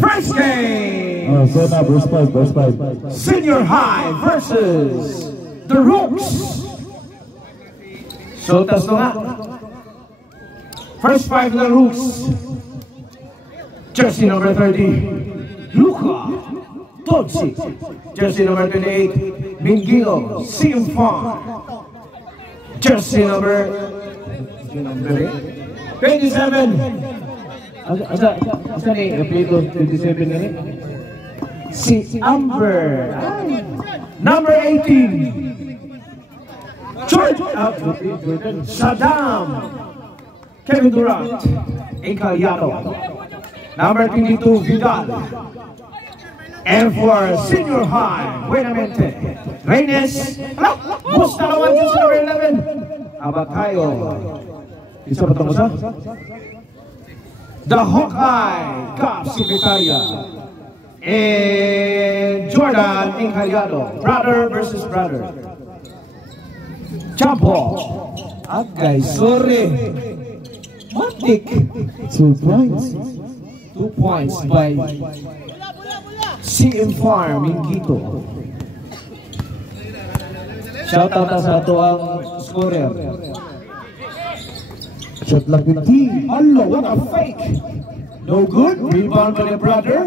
First game. Oh, so now verse 5. Senior High versus the Rooks. So, tas nga. First 5 na Rooks. Jersey number 30, Luca Todsi. Jersey number 28, Mingilo Simfon. Jersey number 27. Asa ni apelido 27 na ni? Si Amber. Number 18, Jordan Saddam. Kevin Durant, Encallado. Number 22, Vidal. And for Senior High, Buenamente, Reynes. Bus dalawan dyan sa number 11, Abatayo. Isa pa itong isa? The Hawkeye, Cap Secretaria. And Jordan Encallado. Brother versus brother. Champo. Agay, sorry. Matik. 2 points. 2 points by CM Farm Mingito. Shoutout sa ato ang scorer. Shot lang with T. Allah, what a fake! No good. Rebound by the brother.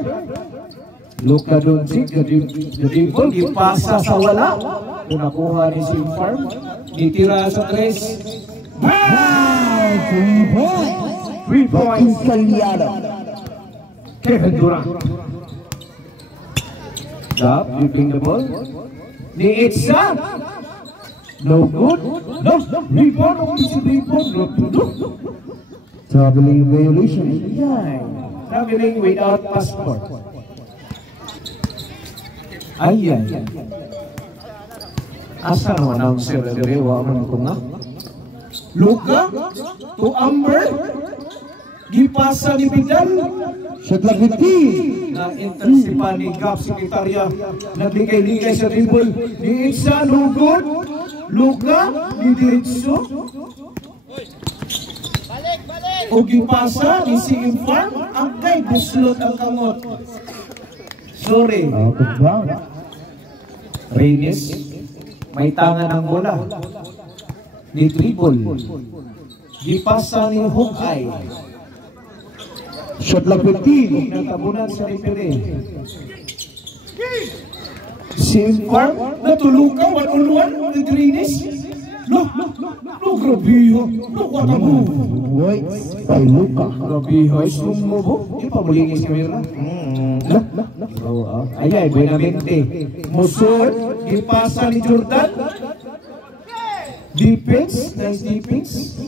Luka Doncic, gadibol, ipasa sa wala. Punakuha ni CM Farm. Ditira sa 3. Wow! 3 points. 3 points. Encallado. Kevin Durant. Stop, dribbling the ball. Ni Itza. No good. No. Rebound. No. Traveling violation. Yeah. Traveling without passport. Ay. Asa naman ang sir-serewa man ko nga? Luka to Amber. Gipasa ni Vidal. Shot lang with T. Na-enter si Pani Gap Secretaria. Nagligay-ligay sa dribble. Ni Itza, no good. Luka, ni Diritso. O gipasa ni CM Farm. Agay, buslot ang kamot. Sorry. Out of bounds. Reynes, may tangan ang bola. Ni dribble. Gipasa ni Hawkeye. Shot lang with T. Natabunan sa referee. CM Farm, natulukan, 1-on-1 ni Reynes. No, grabiho. No, what a move. Points by Luka. Grabiho, ay sumubo. Di pa mulingis kami rin. Ay, Buenamente. Musol, ipasa ni Jordan. Defense, nice defense.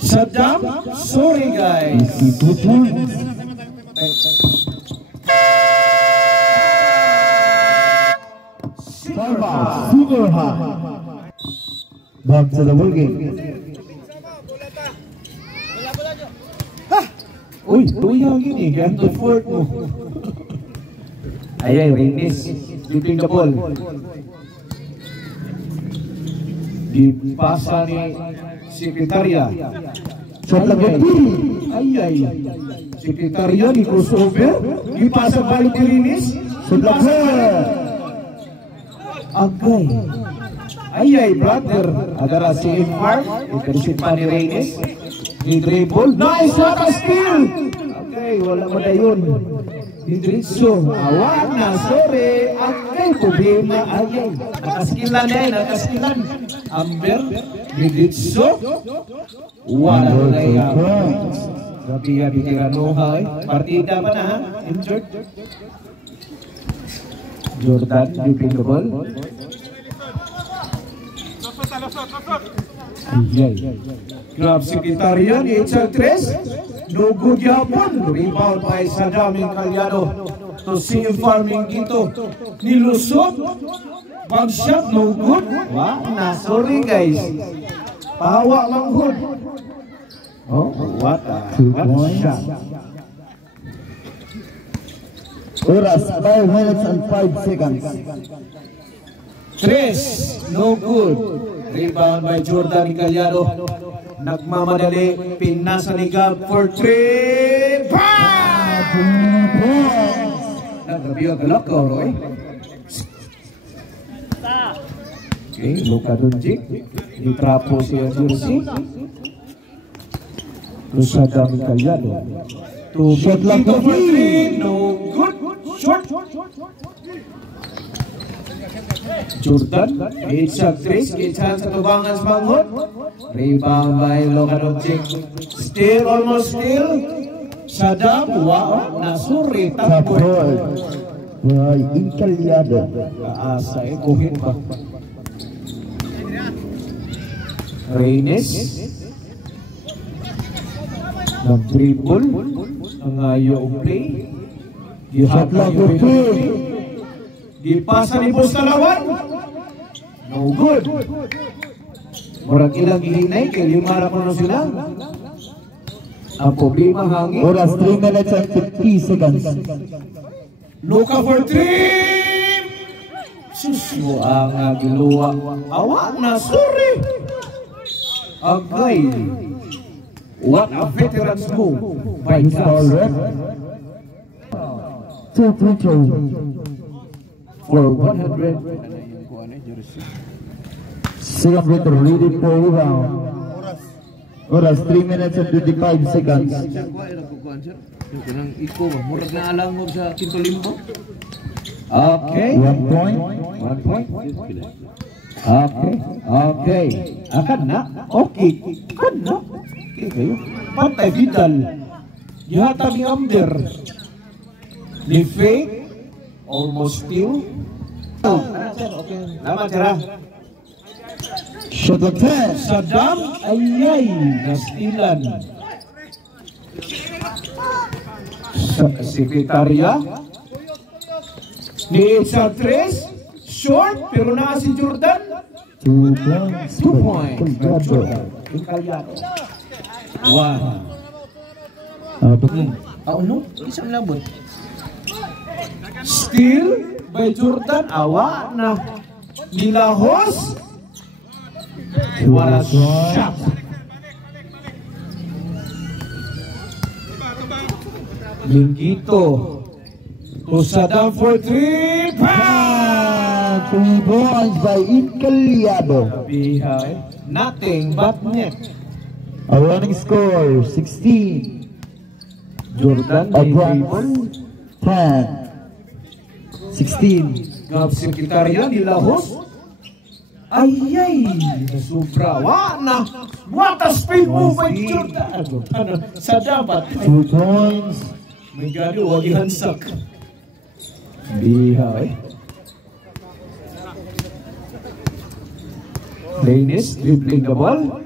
Saddam, sorry guys. 2 points. Senior High. Back to the ball game. Uy, tuyang gini, ganto fort mo. Ay, Reynes, dribbling the ball. Di pasa ni Secretaria. Shot lang with T. Ay. Secretaria ni crossover. Di pasa balik ni Reynes. Shot lang with Agay. Ay, brother. Agara si Farm. Iperisit pa ni Reynes. Ni dribble. Nice, what a steal! Okay, wala mo na yun. Ni Dritso. Awan na, sorry. Agay, problema. Ay. Nakaskilan nakaskilan. Amber. Ni Dritso. Wala mo na yan. Grabe yan, Tiranoha eh. Partida pa na ha. Injured. Jordan, dribbling the ball. Grab Secretarian, HL3. No good yapon. Rebound by Saddam Encallado. To CM Farm Mingito. Nilusot. Bag shot, no good. Wah, na, sorry guys. Pahawa lang good. Oh, what a shot. Oras, 5 minutes and 5 seconds. 3, no good. Rebound by Jordan Encallado. Nagmamadali, pinasa ni Gab for 3. Bang! Nagkabiyo galak ko, Roy. Okay, Luka Doncic. Ditrapo siya jersey. Lusa Dami Calyado. Shot lang to three. No good. Short. Jordan. Itchag Trace. Itchag sa tubangan sa bangon. Rebound by Luka Doncic. Still, almost still. Sadam. Wow. Nasuri. Tapos. By Calyado. Kaasa kuhin pa. Reynes. Nag-dribble. Ang ayaw play. Shot lang to three. Dipasa ni Boss Talawan. No good. Murag ilang ihinay kay limara pa na sila. Ang problema hangin. Oras 3 minutes and 50 seconds. Luka for 3. Susyo ang giluwa. Awa na, sorry. Agay. What a veteran's move by Install Gas. rep. 2 free throw. For 100. Second free throw. Ready for rebound. Oras 3 minutes and 25 seconds. Murag na alam mo sa Quinto Limbo. Okay. 1 point. 1 point. Okay. Okay. Akan na. Okay. Akan na. Okay kayo. Patay Vidal. Yata ni Amder. Ni Faye. Almost still. Okay. Tama, tira. Shot like 10. Saddam. Ayay. Nastilan. Sekretarya. Ni Itchag Trace. Short, pero na si Jordan. 2 points. 2 points. Calyado. Calyado. Wow. No? Isang labot. Steal by Jordan. Awa na. Nilahos. What a shot. Lingito. Usadang for 3. 3 points by Calyado. Bihay. Nothing but net. A running score 16. Jordan. Advance 10. 16. Gab sekretarya nilahos. Ayay. Sobra. Wana. What a speed move by Jordan. Sa dapat. 2 points. May gano, wag ihansak. Bihay. Reynes, dribbling the ball.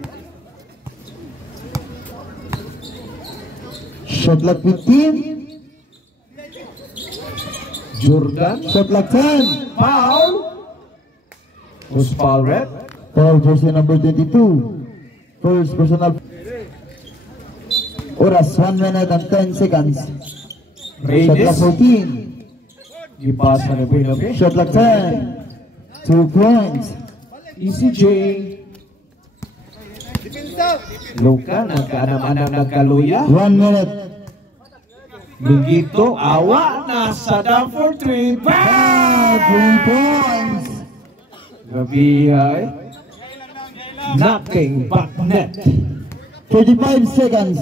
Shot like 15. Jordan. Shot like 10. Foul. Who's foul red? Foul jersey number 22. First personal. Oras 1 minute and 10 seconds. Shot like Reynes. 14. Ipasa na Binabe. Shot like 10. 2 points. ECJ. Luka, nagkaanam-anam nagkaluya. 1 minute. Lingito, awa na sa down for 3. 3 points. Gabihay. Nothing but net. 35 seconds.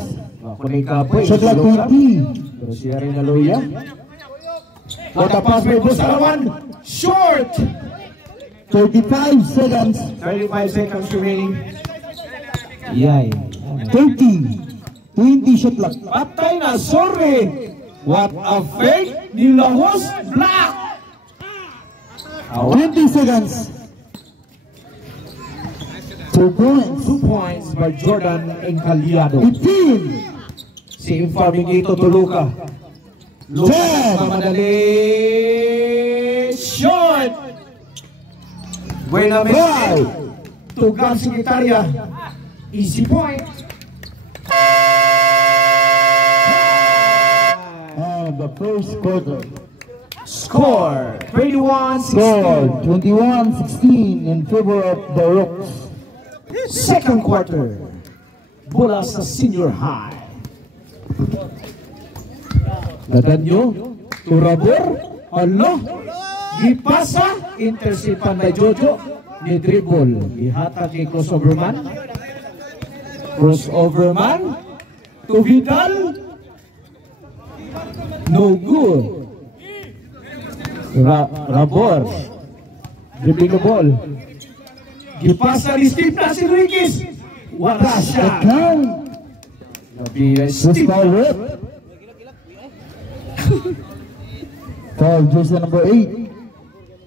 Kuning kapoy. Shot like 20. Pero siya rin naluya. What a pass by Busalawan. Short. 35 seconds. 35 seconds remaining. Yay. 30. 20 shot clock. Patay na, sorry. What a fake. Nilahos. Black. 20 seconds. 2 points. 2 points by Jordan Calyado. 15. Si Informing ito to Luka. Luka Ten. nagmamadali. Short. Buena Five. Tugang sekretarya. Easy point. And the first quarter. Score 21-16. Score 21-16 in favor of the Rooks. Second quarter. Bola sa senior high. Ladanyo, Turabor, Allah, gipasa, interceptan by Jojo, ni dribble, ihata kay crossover man, to Vidal, no good. Rabor, dribbling the ball, gipasa ni Steve Enriquez, wala siya. Steve Foul, jersey number 8.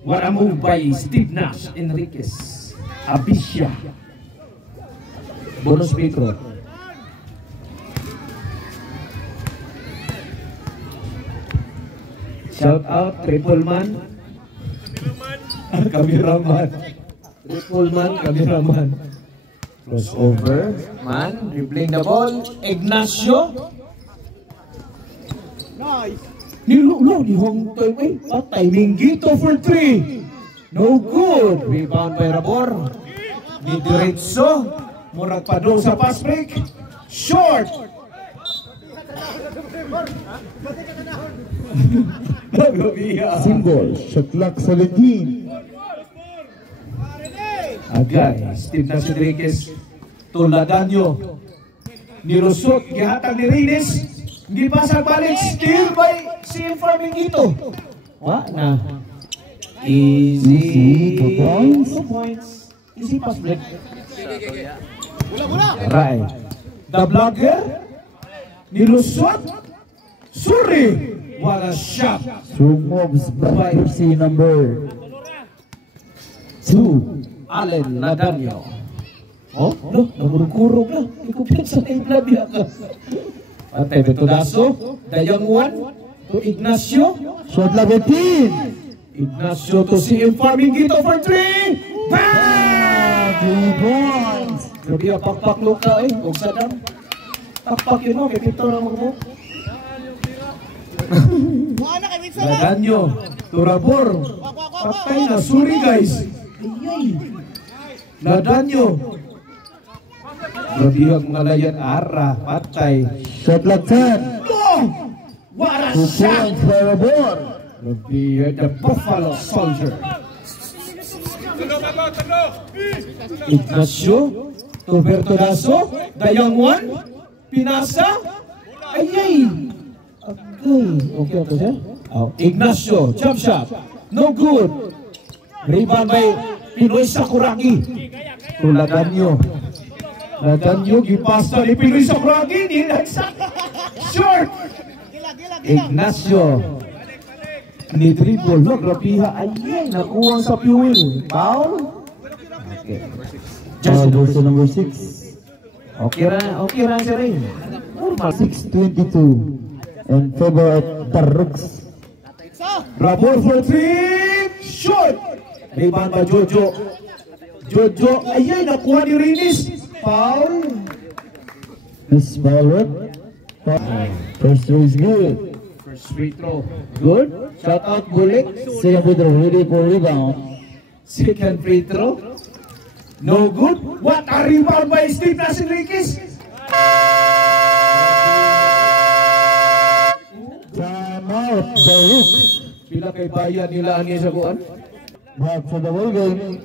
What a move by Steve Nash Enriquez. Abisha. Bonus micro. Shout out, triple man. Kameraman. Triple man, kameraman. Crossover. Man, dribbling the ball. Ignacio. Nilulo ni Hong Toy Wei. Patay Minggito for 3. No good. Rebound by Rabor. Ni Diretso. Murag pa doon sa pass break. Short. Single, shot clock 17. Agay, Steve Enriquez. Tuladanyo. Nirusot. Gihatag ni Reynes. Hindi pasang balik, still by si Minggito. Wa na. Easy. 2 points. 2 points. Easy pass break. Right. The blogger. Nilusot. Suri. What a shot. Two moves by jersey number 2. Allen Ladanyo. Oh, no, nagurug-kurog na. Ikupit sa Iblabiak. Atay Betodaso, Dayang Juan, to Ignacio. Shot clock 18. Ignacio to si Minggito for 3. Bang! 3 points. Grabe ang pakpak luka eh. Huwag sadam. Pakpak yun o, may pito na magbo. Ladanyo, Turabor. Patay na, sorry guys. Ayay. Ladanyo. Grabe ang malayan ara. Patay. Shot clock 10. Oh! What a 2 shot! points for Rabor. The Buffalo Soldier. Ignacio, Roberto Daso, Dayang Juan, Pinasa, ayay! Okay, okay siya? Ignacio, jump shot, no good. Rebound by Pinoy Sakuragi. Tuladanyo. Ladanyo, gipasta ni Pinoy Sakuragi, nilagsak. Short! Ignacio. Ni dribble, no, grabiha, ayay, nakuha sa fuel. Foul? Okay. Foul, jersey number 6. Okay ra siya rin. Normal. 6:22 in favor of Tarux. Rabor for 3. Short. Rebound by Jojo. Jojo, ayay, nakuha ni Reynes. Foul. Miss Violet. First throw is good. First free throw. Good. Shout out Bulik. Second free throw ready for rebound. Second free throw. No good. What a rebound by Steve Enriquez. Time out. Tarux. Pila kay bayan nila ani sa kuan. Back for the ball game.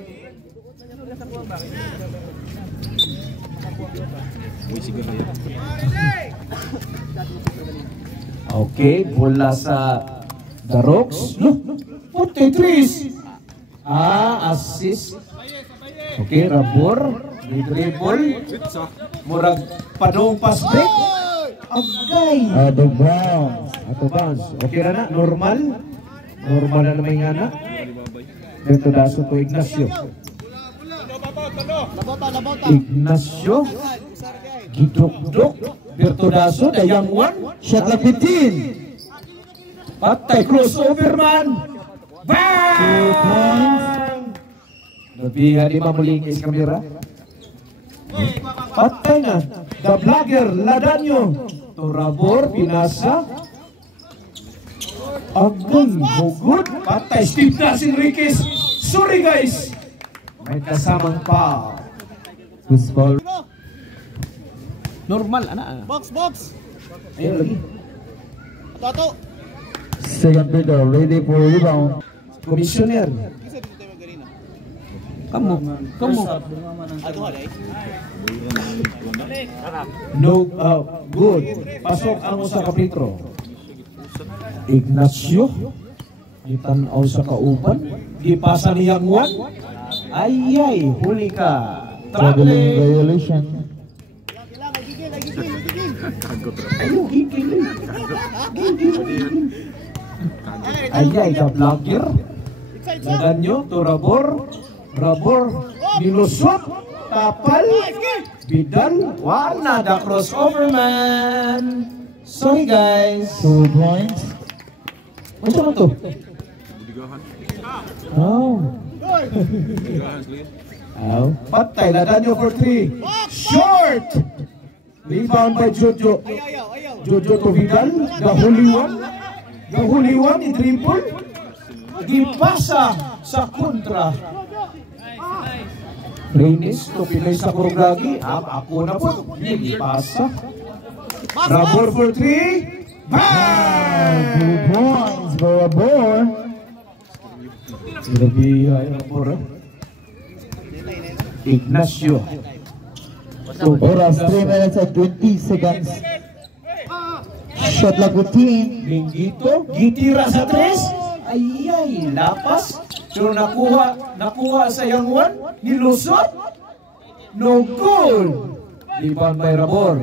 Okay, bola sa The Rocks. No, 43. Assist. Okay, Rabor, dribble. Murag padong pass break. Agay. The Browns. Ato bounce. Okay ra na, normal. Normal na naman nga na. Dito daso to Ignacio. Ignacio. Gidok-dok. Bertodaso, Dayang Juan. Shot clock 15. Patay, crossover man. Bang! Nabihan ni Mamulingis kamera. Patay na. The Blogger, Ladanyo. Turabor, Pinasa. Agay, hugot. Patay, Steve Enriquez. Sorry guys. May kasamang pa. Miss Paul. Normal, anak. Box. Ayun lagi. Second free throw, ready for rebound. Commissioner. Kamu. No, good. Pasok ang usa ka free throw. Ignacio. Gitanaw sa kauban. Gipasa ni Yang Wan. Ay, huli ka. Traveling violation. Ayaw, gigil. Ay, ka blocker. Naganyo to Rabor. Rabor, nilusot. Tapal. Bidal. Wala na crossover, man. Sorry, guys. 2 points. Ano naman to? Oh. Patay, Nadanyo for 3. Short! Rebound by Jojo. Jojo to Vidal. Gahuliwan ni dribble. Gipasa sa kontra. Reynes to Pinoy sa Kurugagi. Ako na po. Gipasa. Rabor for 3. Bang! 2 points for a ball. Grabe ay Rabor. Ignacio. Oras 3 minutes and 20 seconds. Shot clock 15. Linggito, gitira sa 3. Ay, lapas. Pero nakuha sa Yang Wan. Nilusot. No goal. Rebound by Rabor.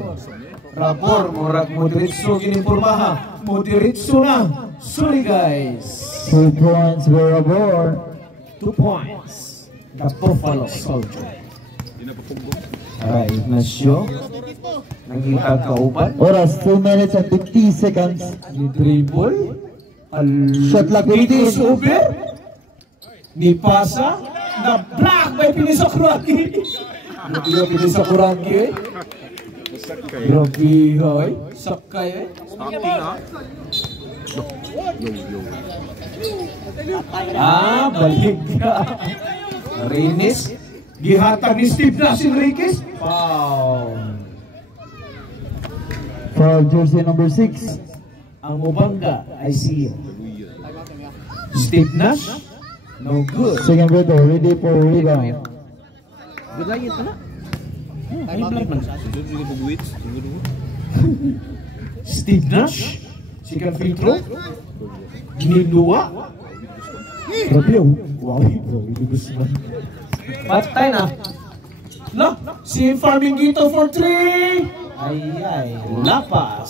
Rabor, murag mo diretso ginimpormaha. Mo diretso na. Sorry guys. 2 points for a ball. 2 points. The Buffalo Soldier. Alright, Ignacio. Naging kauban. Oras 2 minutes and 50 seconds. Ni dribble. Shot clock 15. Over. Ni pasa. Na block by Pinisakurangi. Grabe Pinisakurangi. Grabe hoy. Sakay eh. Balik ka. Reynes. Gihatag ni Steve Nash Enriquez. Foul. For jersey number 6. Ang Mubanga, I see you. Steve Nash. No good. Second free throw, ready for rebound. Gulayin pala. Ay, blood man. Steve Nash. Second free throw. Ginilua. Grabe oh. Wow, bro. Ibigos man. Patay na. No, si Farmingito for 3. Ay, lapas.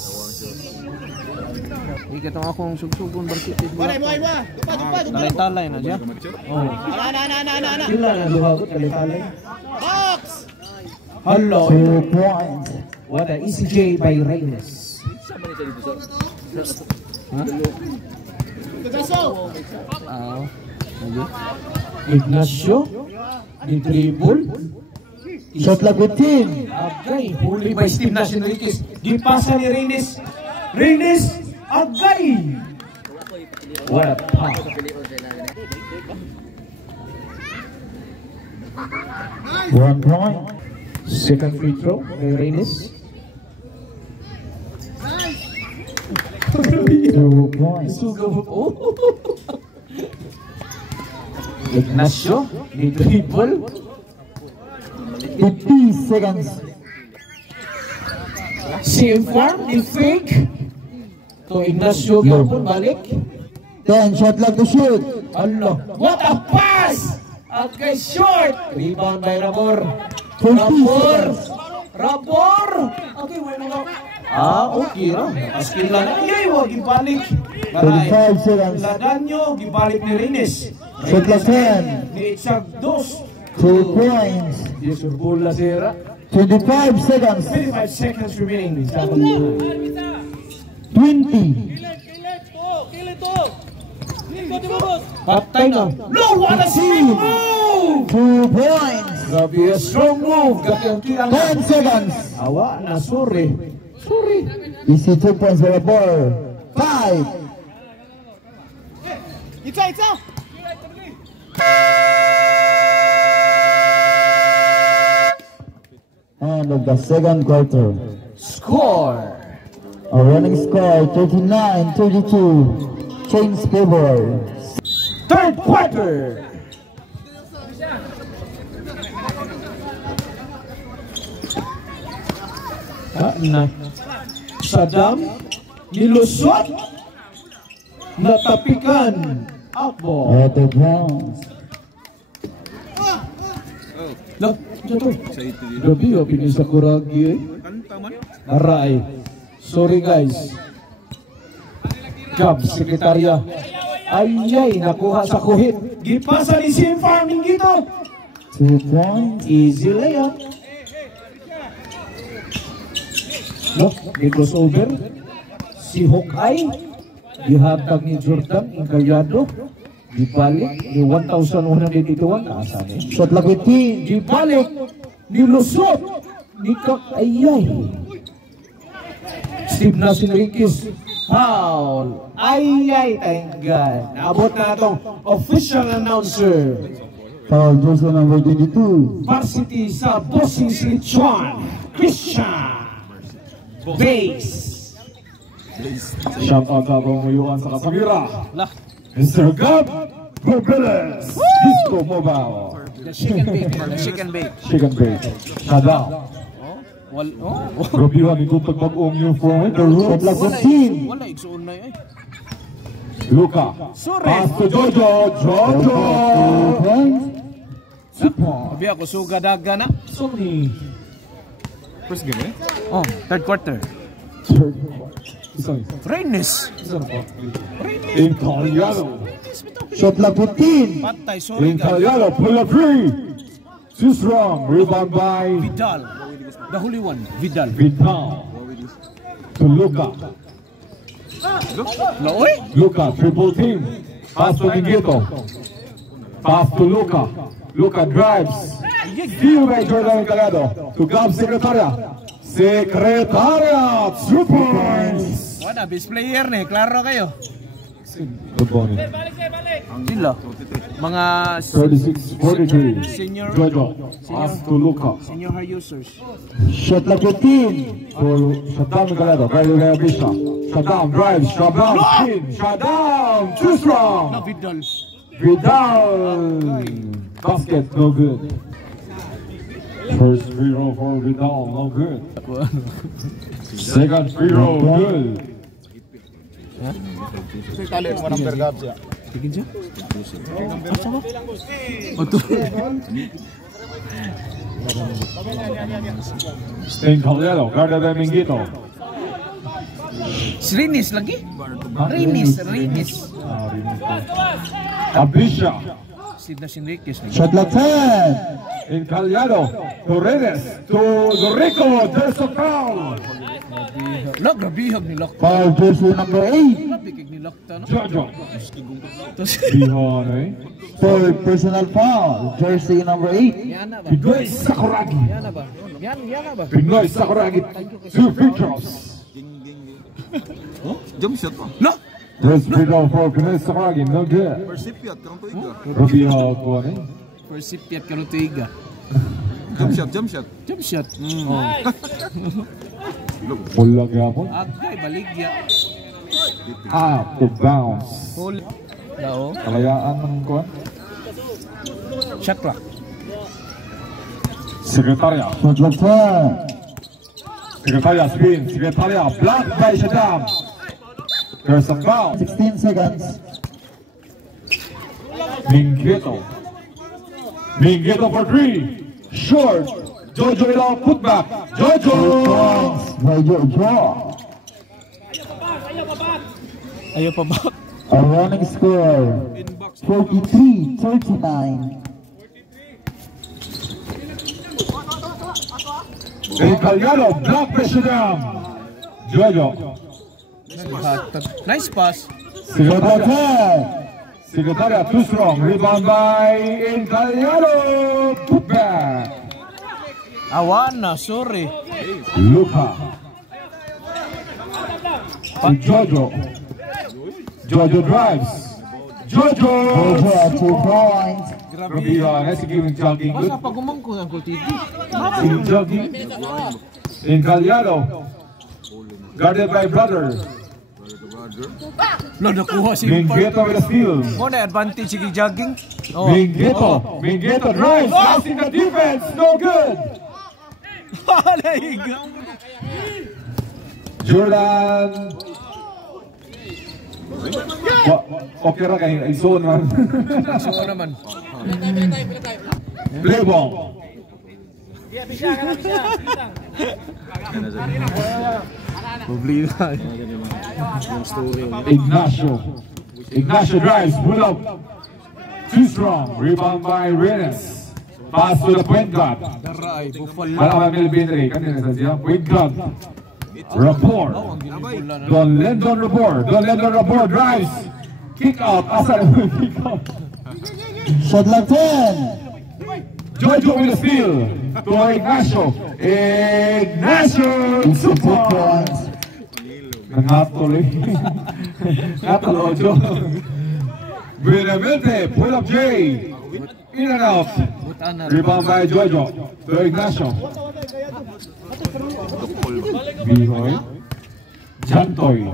Ikat ang akong sugsugong barsitis. Talay-talay na siya. Oh. Kila na duhagot kalitalay. Hello. 2 points. What a ECJ by Reynes. Ignacio. Ni dribble. Shot clock 15. Agay. Huli by Steve Nash Enriquez. Gipasa ni Reynes. Reynes. Agay. What a pop. One point. Second free throw by Reynes. 2 points. Ignacio, ni dribble. 50 seconds. Si Farm, ni fake. To Ignacio, gapon balik. 10 shot clock to shoot. Allah, what a pass! Okay, short. Rebound by Rabor. 50 Rabor! Okay, wala nga. Okay na. Nakaskill lang. Ay, wag ibalik. 35 seconds. Ladanyo, gibalik ni Reynes. Shot clock 10. Ni Itzag 2. 2 points. Yes, bola sira. 25 seconds. 25 seconds remaining. 20. Patay na. No, what a save move! 2 points. Grabe, a strong move. Gagawin 10 seconds. Awa na, sorry. Sorry. Easy 2 points for the ball. 5. End of the second quarter. Score. A running score 39-32. Chains favor. Third quarter. Saddam nilusot, natapikan Akbo. Out of bounds. Lah, jatuh. Gabi o pinay sa kuragi eh. Aray. Sorry guys. Gab, sekretarya. Ay, nakuha sa kuhit. Gipasa ni Sim Farming gito. 2 points. Easy layup. Look, may crossover. Si Hawkeye. Gihatag ni Jordan Incalyado. Dibalik ni 1,181. Asa ni? Shot Laguti. Dibalik ni Lusot. Ni Kakayay. Steve Nasinriquez. Foul. Ay, thank God. Naabot na itong official announcer. Foul jersey number 22. Varsity sa Bossing Slichuan. Christian. Base. Shout out sa pamuyuan sa Kasamira. Lah. Mr. Gab Berbeles. Disco Mobile. The chicken bake. The chicken bake. Chicken bake. Sada. Robihan ito pagpag-ong uniform. The Shot Laguti. Wala, igsuon na eh. Luka. Pass to Jojo. Jojo. 2 points. Sabi ako, sugadaga na. Sony. First game eh? Oh, third quarter. Isang. Reynes. Incalyado. Shot Laguti. Patay, sorry guys. Incalyado. Pull up free. Too strong. Rebound by Vidal. The holy one, Vidal. Vidal. To Luka. Laoy? Luka, triple team. Pass to Mingito. Pass to Luka. Luka drives. Steal by Jordan Incalyado. To Gab Secretaria. Secretaria. 2 points. Wala, best player na eh. Klaro kayo. Good morning. Sila. Mga 36-43. Senior. Jojo. Pass to Luka. senior high users. Shot Laguti. For Shaddam Incalyado. Kyle Leabisha. Shaddam drives. Shaddam spin. Shaddam. Too strong. Na Vidal. Vidal. Basket, no good. First free throw for Vidal, no good. Second free throw, good. Tali mo ng Bergab siya. Tigin siya? Asa ba? Oto. Stain Calero, guarded by Mingito. Reynes lagi? Reynes. Abisha. Steve Nasinriquez. Shot Laguti. In Calero, to Reyes, to Dorico, there's a foul. Lo, grabihag ni Lokta. Foul jersey number 8. Grabihag ni Lokta, no? Jojo. Tapos, Bihon, eh? Third personal foul. Jersey number 8. yana ba? Pinoy Sakuragi. Yana ba? Yana ba? Pinoy Sakuragi, 2 free throws. Jump shot pa. Lo! First free throw for Pinoy Sakuragi, no good. Persipiat, karong tuiga. Rubiha ko, eh? Persipiat Karutuiga. Jump shot, jump shot. Jump shot. Pulag yapon. Agay, baligya. Out of bounds. Full. Lao. Kalayaan ng kuwan. Shot clock. Sekretarya. Shot Laguti. Sekretarya spin. Sekretarya blocked by Shaddam. There's a foul. 16 seconds. Mingito. Mingito for 3. Short. Jojo Ilaw putback. Jojo. Points by Jojo. Ayaw pa ba? A running score 43-39. Incalyado blocked by Shaddam. Jojo. Nice pass. Sekretarya. Sekretarya too strong. Rebound by Incalyado. Putback. Awan na, sorry. Luka. To Jojo. Jojo drives. Jojo. Jojo at 2 points. Rubihan, sige yung jogging. Masa pag umangko ng kultiti. Yung jogging. Incalyado. Guarded by Brother. Lo, nakuha si Mingueto with a steal. Mo na advantage si jogging. Mingueto drives, passing the defense, no good. Naiga. Jordan. Okay ra kay iso naman. So naman. Play ball. Ignacio drives, pull up. Too strong. Rebound by Reyes. Pass to the point guard. Daray, bufal. Malaman Melvin Ray. Kanina sa siya. Point guard. Rapport. Don Lendon Rapport drives. Kick out. Asa kick out. Shot lang 10. Jojo with a steal. To Ignacio. Super. Nangatol eh. Natalo Ojo. Benavente, pull up Jay. In and out. Rebound by Jojo. To Ignacio. Bihoy. Jantoy.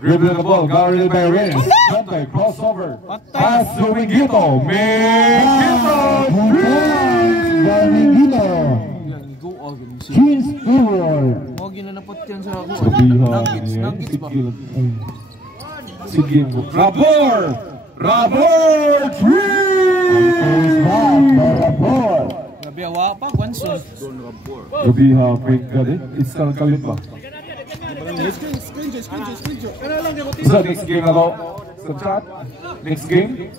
Dribbling the ball, guarded by Reyes. Jantoy, crossover. Pass to Mingueto. Mingueto. Kings forward. Mo ginanapot yan sa ako. Nuggets ba? Sige mo. Rapport! Rapport! Grabe awa pa, Gwanson. Gabi ha, quick ka din. It's kalit pa. So next game na to. Sa chat. Next game.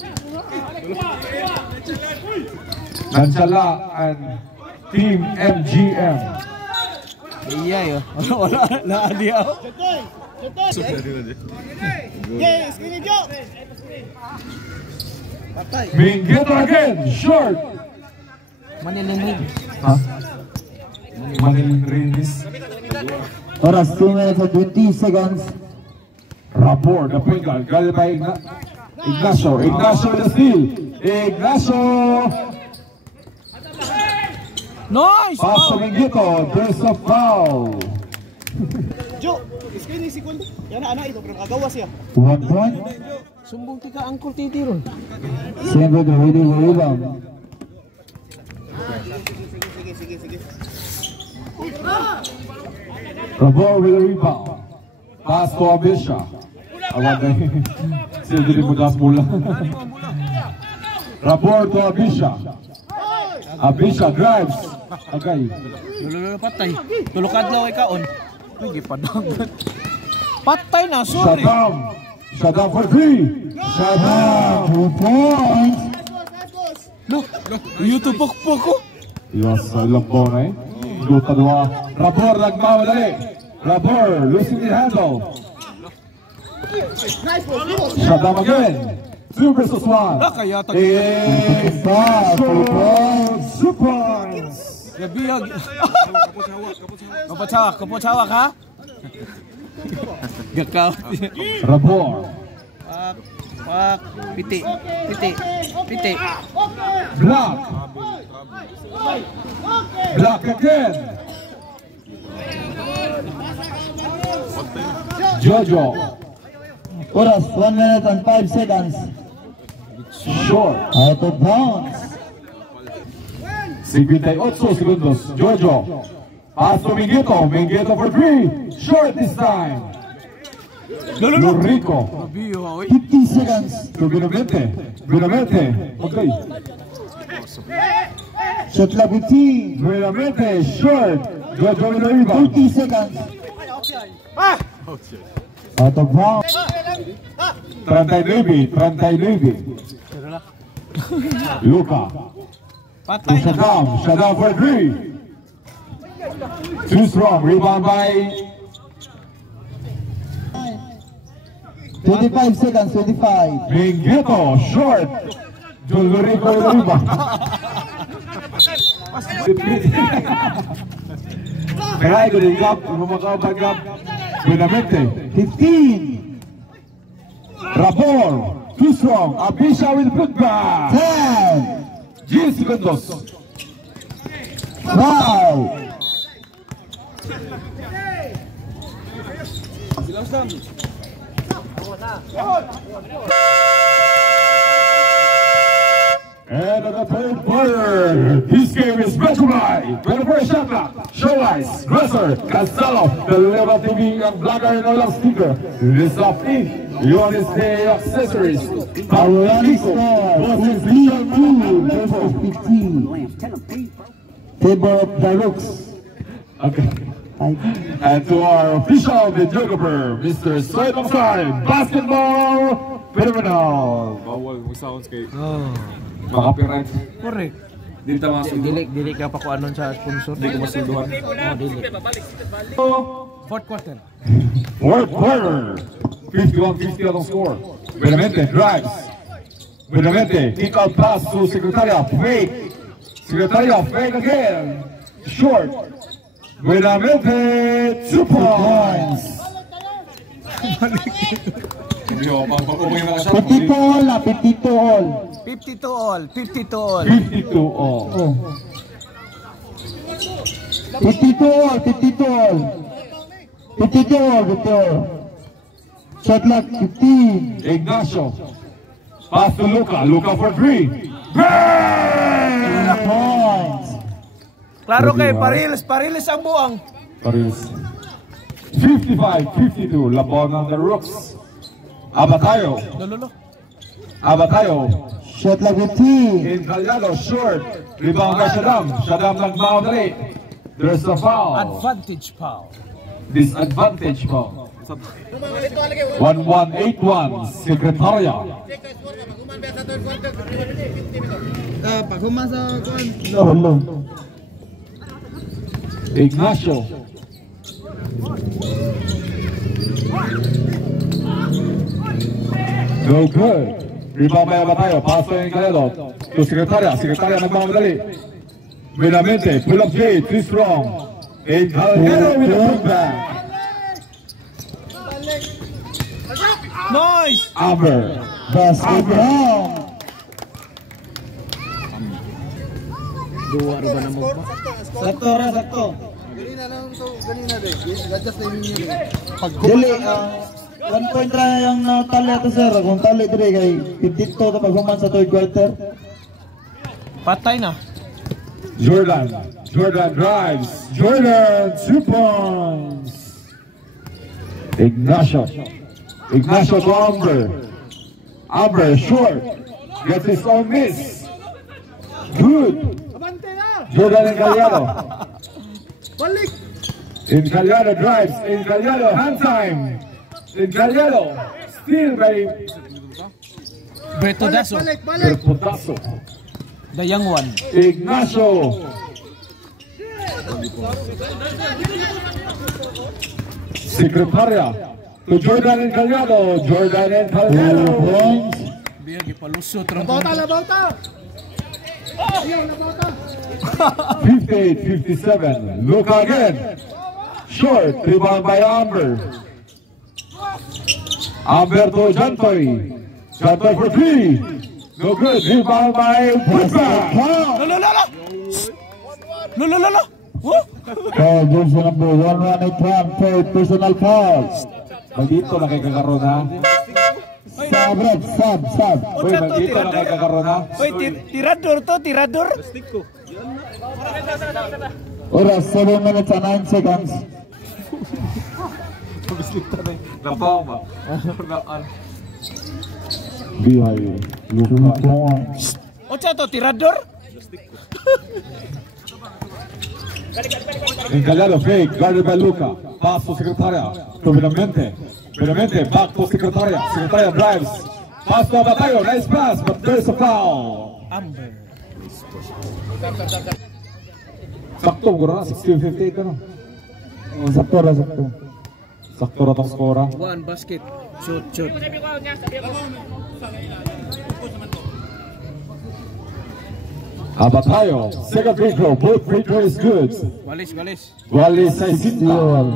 Nansala and Team MGM. Iya yo. Wala na dia. Mingueto again, short. Manilinig. Ha? Manilinig. Oras 2 minutes and 20 seconds. Rapport, the point guard, guarded by Ignacio. Ignacio with the steal. Ignacio. Nice! Pass to Mingueto. There's a foul. Jo, iskay ni segundo. Yan na ito pero kagawas ya. 1 point. Sumbong tika angkol titiron. Siyempre, the rebound. Sige. Rapport with the rebound. Pass to Abisha. Awag na sila din mo das mula. Rapport to Abisha. Abisha drives. Okay. Lolo patay. Tulukad lang kay kaon. Lagi padang. Patay na, sorry. Shut down for 3. Shut down. 2 points. Look, YouTube pokpok ko. Yes, lambaw na eh. Luta dua. Rapport nagmawa dali. Rapport losing the handle. Shut down again. 2 versus 1. Kaya tag. Surprise. Gabiyag. Kapot hawak ha? Gakaw. Rapport. Pak, piti. Block. Block again. Jojo. Oras 1 minute and 5 seconds. Short. Out of bounds. 58 segundos. Jojo. Pass to Mingueto. Mingueto for 3. Short this time. Lurico. Gabiyo ha, oy. 50 seconds. To Benavente. Okay. Shot lang 15. Benavente. Short. Jojo with the rebound. 30 seconds. Out of bounds. 39. Luka. Patay Shut na. down for 3. Too strong. Rebound by 25 seconds. 25. Mingueto. Short. Lurico with the rebound. Kaya ko din gap. Lumakaw pa gap. Benavente. 15. Rapport. Too strong. Abisha with putback. 10. 10 segundos. 5. And at the third quarter, this game is brought to you by 24 Shot Clock, Show Ice, Dresser, Cancelo, the Level TV and Blogger and all sticker. This of me, you want to say accessories. Nico, versus Leon 2 versus 15. Table of the Rooks. Okay. And to our official videographer, Mr. Soy Magsay, Basketball Phenomenal. Bawal mo sounds kay Oh. copyright. Correct. Dili ta masuk. Dili ka pa ko anon sa sponsor. Di ko masunduhan. Oh, dili. Fourth quarter. Fourth quarter, 51-50 on score. Benavente drives. Benavente kick out pass to Secretaria, fake. Secretaria, fake again. Short. Benavente, 2 points. Yo, pag-ubay na siya. 52 all na, 52 all. 52 all. 52 all. 52 all. Oh. 52 all, 52 all. 52 all, 52 all. Shot clock, 15. Ignacio. Pass to Luca. Luca for 3. Bang! Points. Klaro kay Pariles ang buang. Paris. 55-52. Lapon on the Rooks. Abatayo. Lolo. Abatayo. Shot clock, 15. In Calyado, short. Rebound by Shadam. Shadam nagmamadali. There's a foul. Advantage foul. Disadvantage foul. 1181. Secretaria. Pag humasa kon. Lolo. Ignacio. No good. Rebound by Abatayo. Paso in Calyado. To Secretaria. Secretaria nagmamadali. Benavente. Pull up J. Too strong. In Calyado with a putback. Nice! Amber. Basket down. Dua ba na mo ba? Sakto ra, sakto. Ganina lang to, ganina din. Adjust na yun yun. Dili, 1 point ra yung tali ito sir. Kung tali dili kay 52 na paghuman sa third quarter. Patay na. Jordan. Jordan drives. Jordan, 2 points. Ignacio. Ignacio to Amber. Amber, short. Gets his own miss. Good. Jordan in Calyado. Balik! In Calyado drives. In Calyado, hand time. In Calyado. Still by Beto Daso. Balik! Perputaso. The young one. Ignacio. Secretaria. To Jordan in Calyado. Jordan in Calyado. Biya gipalusot ra. Labota! Labota! Ayaw, labota! 58-57. Luca again. Short. Rebound by Amber. Amber to Jantoy. Jantoy for 3. No good. Rebound by Putback. Lolo. Woo! Foul, jersey number 1181, third personal foul. Magdito na kay kakaroon ha. Sab, Red, sab. Uy, magdito na kay kakaroon ha. Uy, tirador to, tirador. Oras, 7 minutes and 9 seconds. Napaw ba? Bihay. 2 points. Ocha to, tirador. In Calyado, fake. Guarded by Luca. Pass to Secretaria. To Benavente. Benavente, back to Secretaria. Secretaria drives. Pass to Abatayo. Nice pass, but there's a foul. Amber. Sakto, gura na. 16-58 ka na. Sakto ra, sakto. Sakto na itong skora. One basket. Shoot. Abatayo, second free throw. Both free throw is good. Walis. Wally Saisinta. Steal.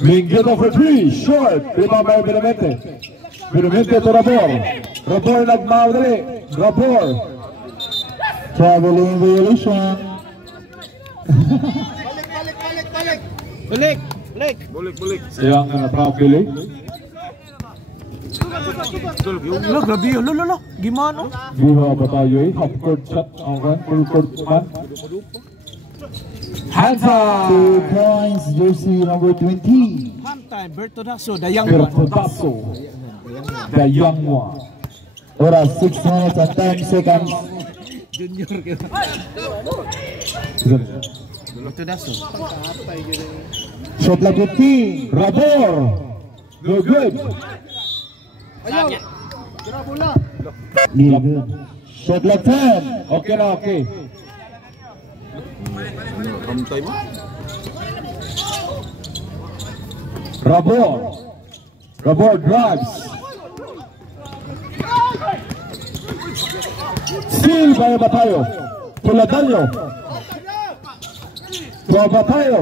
Minguito for 3. Short. Rebound by Benavente. Benavente to Rabor. Rabor nagmamadali. Rabor. Traveling violation. Balik! Bulik. Sayang na napapili. Lo, grabe yun. Lo. Gimano? Buha ba tayo eh? Half court shot. Okay, full court man. Hands up! 2 points, jersey number 20. Halftime, Bertodaso, the young one. Bertodaso. The young one. Oras 6 minutes and 10 seconds. Junior. Bertodaso. Shot like 15. Rabor. No good. Neil good. Shot like 10. Okay na, okay. Rabor drives. Steal by Abatayo. To Ladallo. To Abatayo.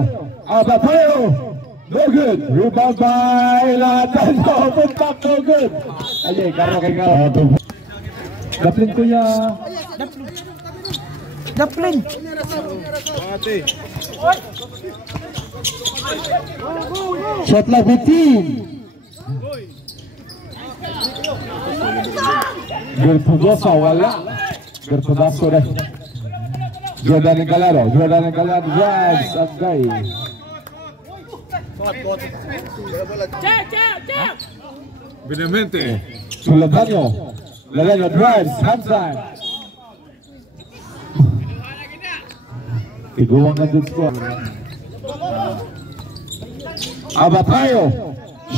No good. Rebound by Ladallo. Put back, no good. Ayay, karo kay karo. Daplin ko ya. Daplin. Shot like 15. Bertudoso wala. Bertudoso deh. Jordan Gallardo drives agay. Benamente. Ladallo drives, hand time. Iguan na dun squad. Abatayo,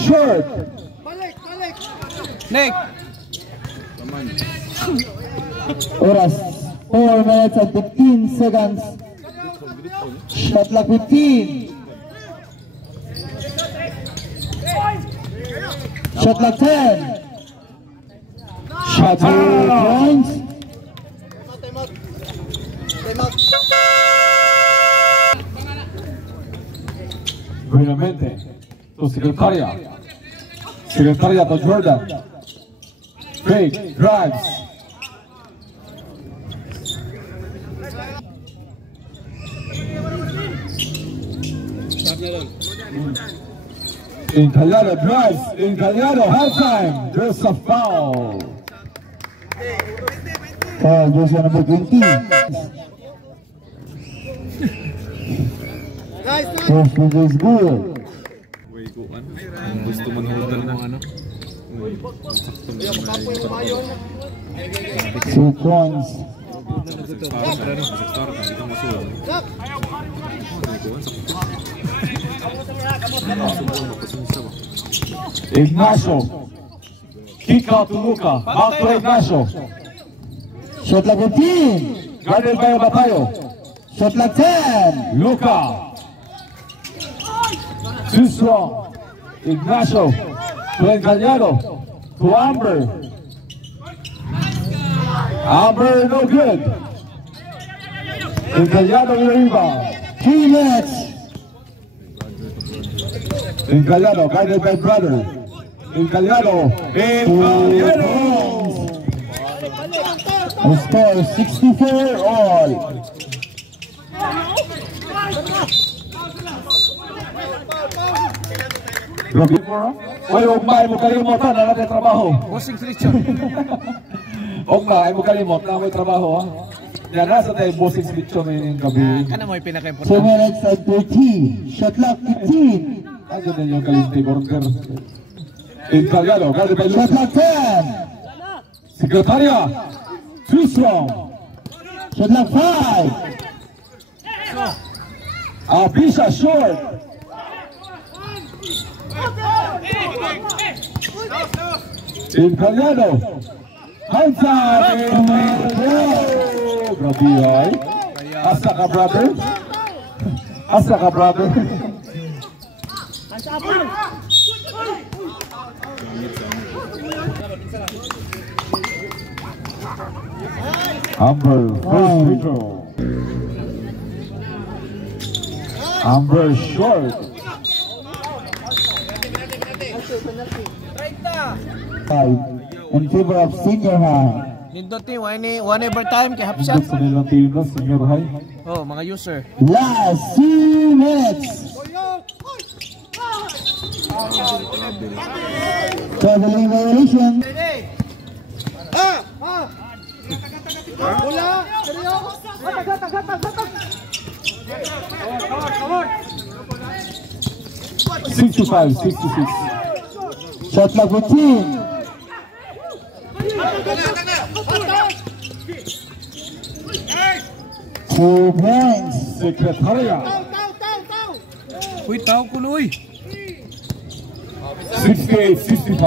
short. Nick. Oras 4 minutes and 15 seconds. Shot like 15. Shot like 10. Shot 2 points. Buenamente to Secretaria to Jordan. Fake drives. Incaliado drives. Incaliado halftime. There's a foul. Foul, jersey number 20. First play is good. Gusto manhutan na. 2 points. Ignacio. Kick out to Luca. Back to Ignacio. Shot like 15. Guarded by Abatayo. Shot like 10. Luca. Too strong. Ignacio. To Encallado. To Amber. Amber no good. Encallado with a rebound. 3 minutes. Encallado guided by brother. Encallado. The score is 64 all. Oy, huwag na mo kalimutan na natin trabaho. Bossing selection. Huwag na mo kalimot na may trabaho. Yan nasa tayo bossing selection ngayong gabi. Ano mo yung 2 pinaka-importante? minutes and 30. Shot clock 15. Ano na yung kalimti corner. Encallado guided by Shot Luca. clock 10. Secretaria. Too strong. Shot clock 5. Abisha short. Encallado. Handsome. Grabe ay. Asa ka brother? Asa ka brother? Amber first free throw. Amber short. 5 in favor of senior high. Nindot ni one overtime kay half shot. Nindot sa nilang team na, senior high. Oh, mga user. Last 2 minutes. Traveling violation. Bola! 65-66. Shot clock 15. Two points. Secretaria. Uy, tao kuloy. 68-65.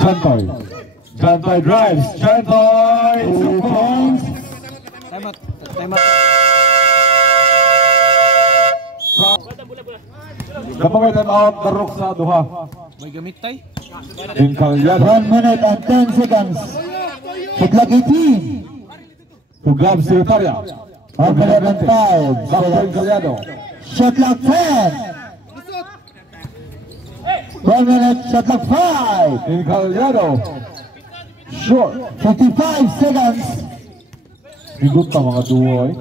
Chantoy. Chantoy drives. Chantoy. 2 points. Time out. Time out. Kapag time out, darok sa duha. May gamit tay. In Calyado. 1 minute and 10 seconds. Shot clock 18. To grab Secretaria. 1 minute and 5 Back to in seconds. Calyado. Shot clock 10. 1 minute, shot clock 5. In Calyado. Short. 55 seconds. Bigot na mga duo eh.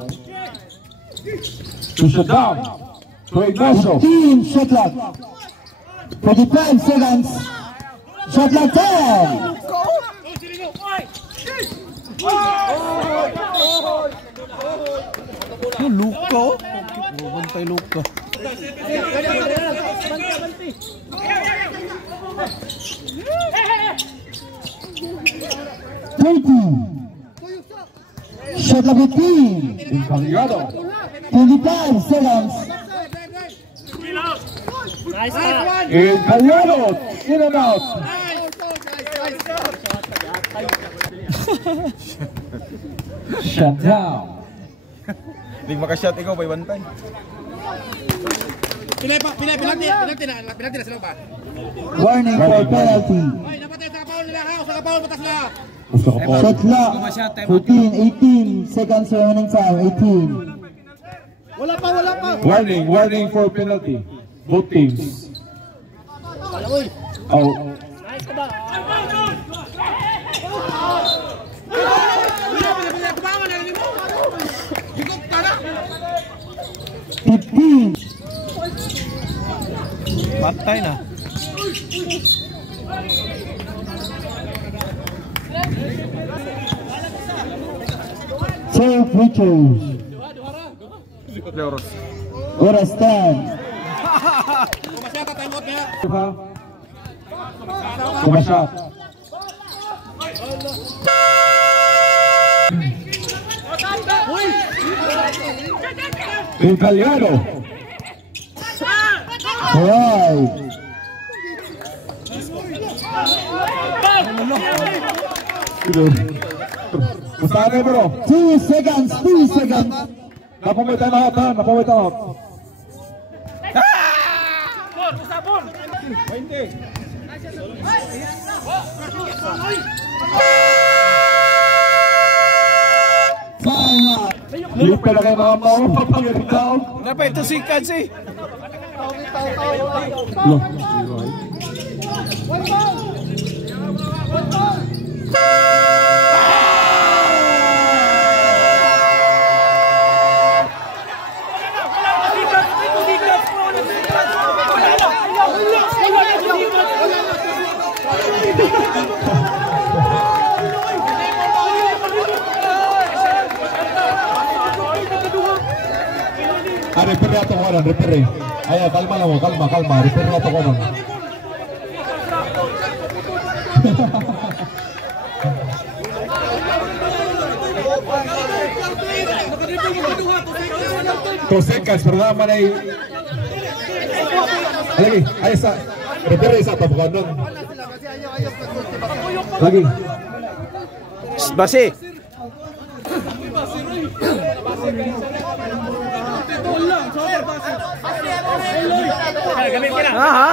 To shut down. To Ignacio. 15 shot clock. 45 seconds. Shot clock 10. Yung Luka oh. Bantay Luka. Shot clock 15. In Calyado. 25 seconds. In Calyado. In and out. Shut down. Hindi makashot ikaw by one time. Pinay na sila ba? Warning for penalty. Ay, napatay sa kapaw nila ha, sa kapaw patas na. Gusto ko pa. Shot clock 14, 18 seconds remaining time. 18. Wala pa. Warning for penalty. Both teams. Oh. Nice ka ba? Tumawa na rin mo. Higop ka na. 15. Patay na. Save Richards. Oras 10. Kumasyata, time out niya. Kumasyat. In Calyado. Right. Pustahan kayo bro. 2 seconds. Napamay time out ha. Napamay time out. Lipat na kayo mga mau. Papagaling tao. Dapat ito sikat si. Refer na ito ko nun, refer eh. Ay, kalma lang mo, kalma. Refer na ito ko nun. Two seconds, pero naman ay... Lagi, ay isa. Refer isa, tapos nun. Lagi. Basi. Ha?